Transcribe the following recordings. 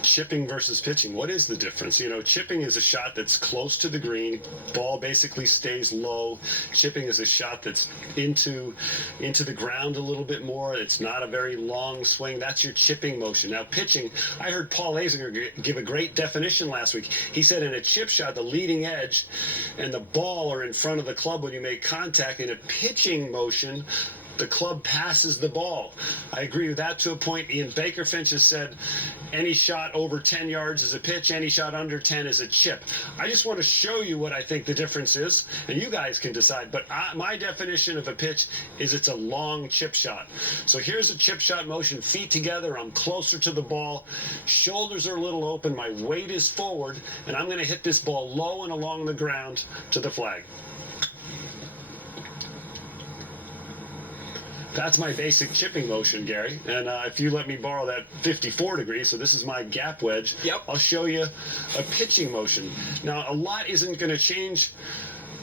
Chipping versus pitching, what is the difference? Chipping is a shot that's close to the green, ball basically stays low. Chipping is a shot that's into the ground a little bit more. It's not a very long swing. That's your chipping motion. Now pitching, I heard Paul Azinger give a great definition last week. He said in a chip shot, the leading edge and the ball are in front of the club when you make contact. In a pitching motion, the club passes the ball. I agree with that to a point. Ian Baker Finch has said any shot over 10 yards is a pitch, any shot under 10 is a chip. I just want to show you what I think the difference is, and you guys can decide. But my definition of a pitch is it's a long chip shot. So here's a chip shot motion, feet together, I'm closer to the ball, shoulders are a little open, my weight is forward, and I'm going to hit this ball low and along the ground to the flag. That's my basic chipping motion, Gary. And if you let me borrow that 54 degrees, so this is my gap wedge, yep. I'll show you a pitching motion. Now, a lot isn't going to change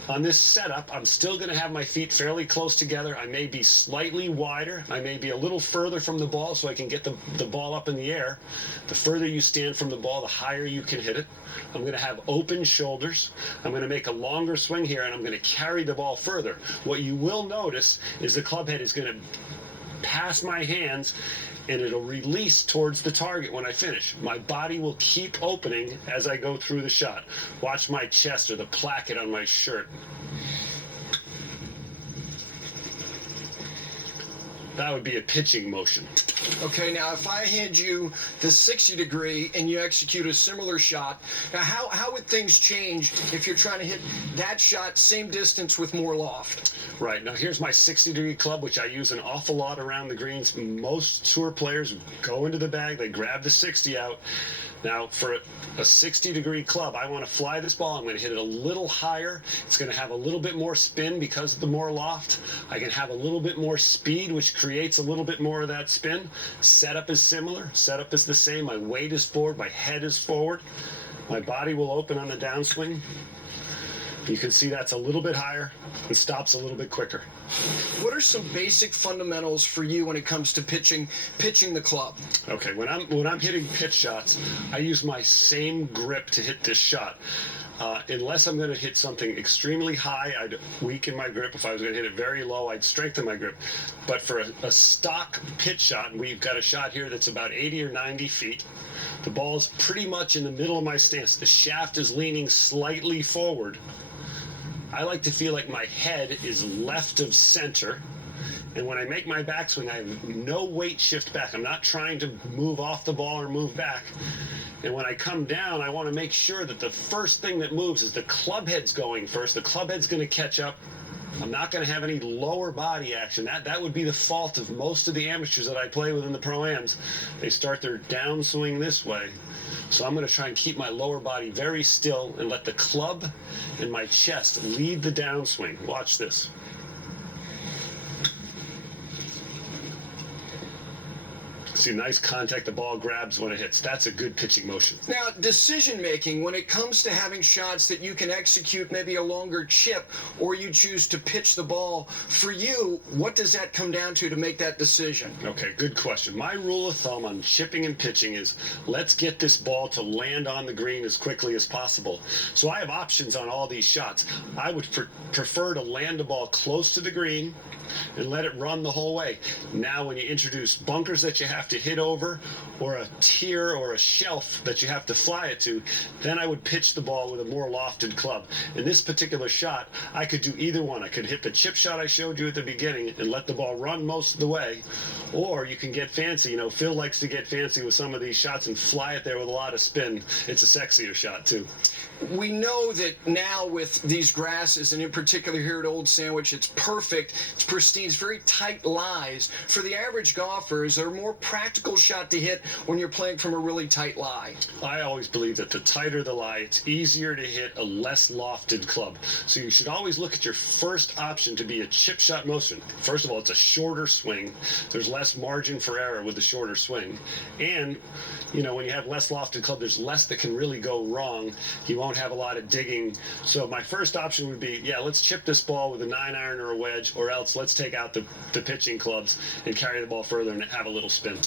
on this setup. I'm still going to have my feet fairly close together. I may be slightly wider. I may be a little further from the ball so I can get the ball up in the air. The further you stand from the ball, the higher you can hit it. I'm going to have open shoulders. I'm going to make a longer swing here, and I'm going to carry the ball further. What you will notice is the club head is going to pass my hands, and it'll release towards the target when I finish. My body will keep opening as I go through the shot. Watch my chest or the placket on my shirt. That would be a pitching motion. Okay, now if I hand you the 60 degree and you execute a similar shot, now how would things change if you're trying to hit that shot same distance with more loft? Right, now here's my 60 degree club, which I use an awful lot around the greens. Most tour players go into the bag, they grab the 60 out. Now for a 60 degree club, I want to fly this ball. I'm going to hit it a little higher. It's going to have a little bit more spin because of the more loft. I can have a little bit more speed, which creates a little bit more of that spin. Setup is similar. Setup is the same. My weight is forward. My head is forward. My body will open on the downswing. You can see that's a little bit higher and stops a little bit quicker. What are some basic fundamentals for you when it comes to pitching the club? Okay, when I'm hitting pitch shots, I use my same grip to hit this shot. Unless I'm going to hit something extremely high, I'd weaken my grip. If I was going to hit it very low, I'd strengthen my grip. But for a stock pitch shot, and we've got a shot here that's about 80 or 90 feet, the ball's pretty much in the middle of my stance. The shaft is leaning slightly forward. I like to feel like my head is left of center. And when I make my backswing, I have no weight shift back. I'm not trying to move off the ball or move back. And when I come down, I want to make sure that the first thing that moves is the club head's going first. The club head's going to catch up. I'm not going to have any lower body action. That would be the fault of most of the amateurs that I play with in the Pro-Ams. They start their downswing this way. So I'm going to try and keep my lower body very still and let the club and my chest lead the downswing. Watch this. See, nice contact, the ball grabs when it hits. That's a good pitching motion. Now, decision making, when it comes to having shots that you can execute maybe a longer chip, or you choose to pitch the ball, for you, what does that come down to make that decision? Okay, good question. My rule of thumb on chipping and pitching is let's get this ball to land on the green as quickly as possible. So I have options on all these shots. I would prefer to land the ball close to the green and let it run the whole way. Now, when you introduce bunkers that you have to hit over, or a tier or a shelf that you have to fly it to, then I would pitch the ball with a more lofted club. In this particular shot, I could do either one. I could hit the chip shot I showed you at the beginning and let the ball run most of the way, or you can get fancy. You know, Phil likes to get fancy with some of these shots and fly it there with a lot of spin. It's a sexier shot, too. We know that now with these grasses, and in particular here at Old Sandwich, it's perfect, it's pristine, it's very tight lies. For the average golfer, is there a more practical shot to hit when you're playing from a really tight lie? I always believe that the tighter the lie, it's easier to hit a less lofted club. So you should always look at your first option to be a chip shot motion. First of all, it's a shorter swing. There's less margin for error with the shorter swing. And, you know, when you have less lofted club, there's less that can really go wrong. You won't have a lot of digging. So my first option would be, yeah, let's chip this ball with a 9-iron or a wedge, or else let's take out the pitching clubs and carry the ball further and have a little spin.